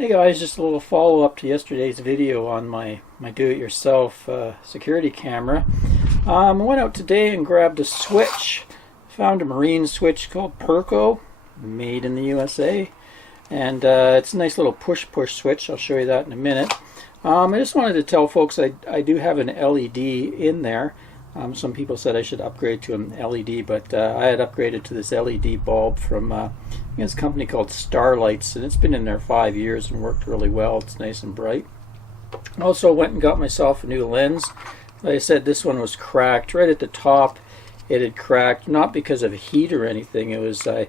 Hey guys, just a little follow-up to yesterday's video on my do-it-yourself security camera. I went out today and grabbed a switch. Found a marine switch called Perco, made in the USA. And it's a nice little push-push switch. I'll show you that in a minute. I just wanted to tell folks I do have an LED in there. Some people said I should upgrade to an LED, but I had upgraded to this LED bulb from I think it's a company called Starlights, and it's been in there 5 years and worked really well. It's nice and bright. Also went and got myself a new lens. Like I said, this one was cracked right at the top. It had cracked, not because of heat or anything. It was I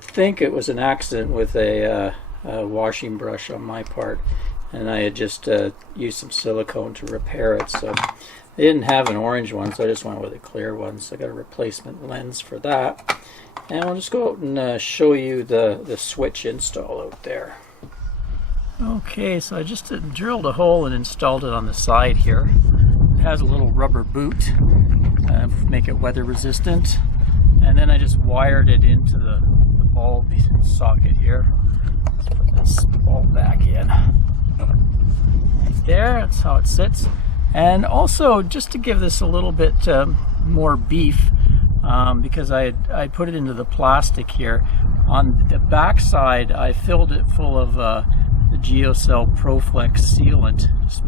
think it was an accident with a washing brush on my part, and I had just used some silicone to repair it. So they didn't have an orange one, so I just went with a clear one. So I got a replacement lens for that. And I'll just go out and show you the switch install out there. Okay, so I just drilled a hole and installed it on the side here. It has a little rubber boot, make it weather resistant. And then I just wired it into the bulb socket here. Let's put this bulb back in. Right there, that's how it sits. And also, just to give this a little bit more beef, because I put it into the plastic here, on the back side I filled it full of the Geocell ProFlex sealant. Just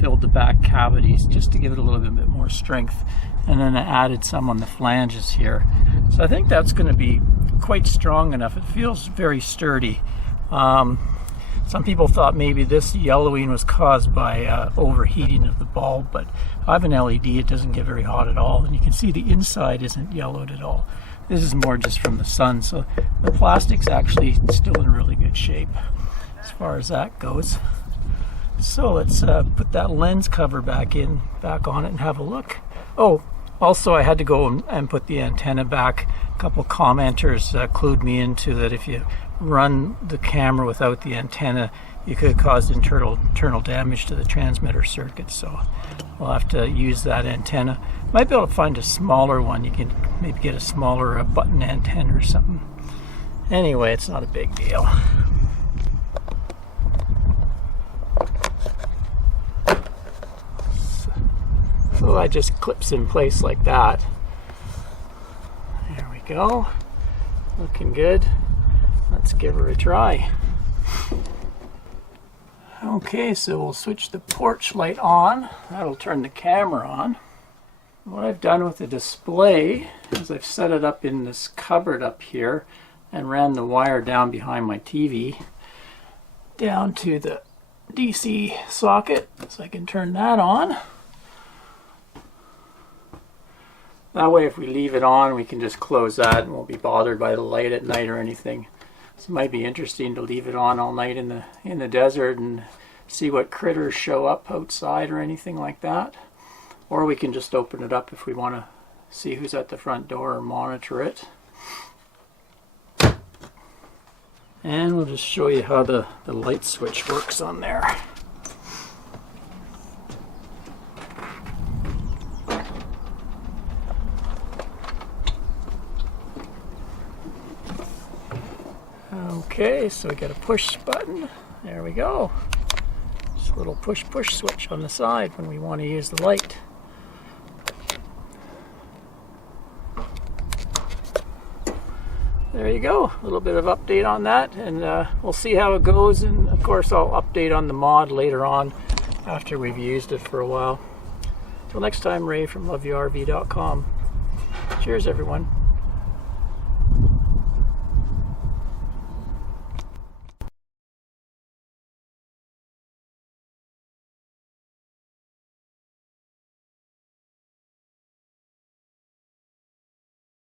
filled the back cavities just to give it a little bit more strength, and then I added some on the flanges here. So I think that's going to be quite strong enough. It feels very sturdy. Some people thought maybe this yellowing was caused by overheating of the bulb, but I have an LED, it doesn't get very hot at all, and you can see the inside isn't yellowed at all. This is more just from the sun, so the plastic's actually still in really good shape as far as that goes. So let's put that lens cover back on it and have a look. Oh, also I had to go and put the antenna back. A couple commenters clued me into that if you run the camera without the antenna, you could cause internal damage to the transmitter circuit. So we'll have to use that antenna. Might be able to find a smaller one. You can maybe get a smaller button antenna or something. Anyway, it's not a big deal. So that just clips in place like that. There we go. Looking good. Let's give her a try. Okay, so we'll switch the porch light on. That'll turn the camera on. What I've done with the display is I've set it up in this cupboard up here and ran the wire down behind my TV down to the DC socket, so I can turn that on. That way if we leave it on, we can just close that and won't be bothered by the light at night or anything. So it might be interesting to leave it on all night in the desert and see what critters show up outside or anything like that. Or we can just open it up if we want to see who's at the front door or monitor it. And we'll just show you how the light switch works on there. Okay, so we got a push button. There we go. Just a little push switch on the side when we want to use the light. There you go. A little bit of update on that, and we'll see how it goes. And of course, I'll update on the mod later on after we've used it for a while. Till next time, Ray from HalovieWRV.com. Cheers, everyone.